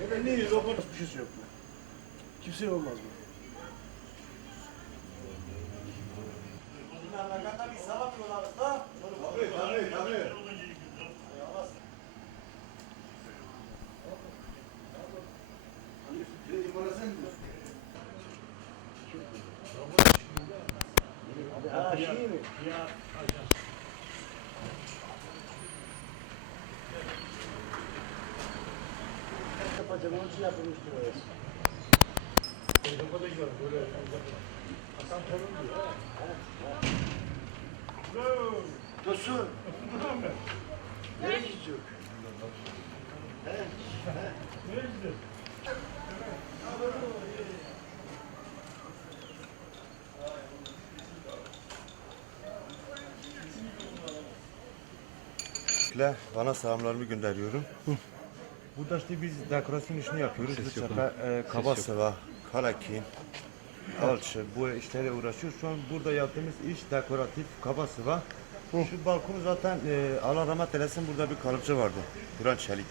Resmi rapor bir şey yok. Kimseye olmaz bu. Tabii tabii tabii. Ha şey mi? Yapacağım onun için yapılmıştır orası. Tosun. Nereye gidiyor? Öncelikle bana selamlarımı gönderiyorum. Burada işte biz dekorasyon işini yapıyoruz. Bu sefer e, kaba sıva, karakin, alçı bu işlerle uğraşıyoruz. Şu an burada yaptığımız iş dekoratif kaba sıva. Şu balkonu zaten e, Allah rahmet eylesin burada bir kalıpçı vardı. Duran Çelik.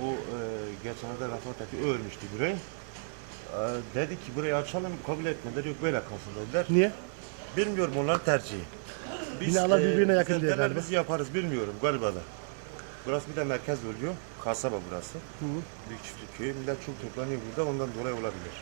Bu e, geçenlerde vefat etti, o örmüştü burayı. E, dedi ki burayı açalım kabul etmediler yok böyle kalsın dediler. Niye? Bilmiyorum onlar tercihi. Binalar birbirine yakın diye galiba. Biz yaparız bilmiyorum galiba da. Burası bir de merkez oluyor. Kasaba burası. Büyük çiftlik köyü. Millet çok toplanıyor burada ondan dolayı olabilir.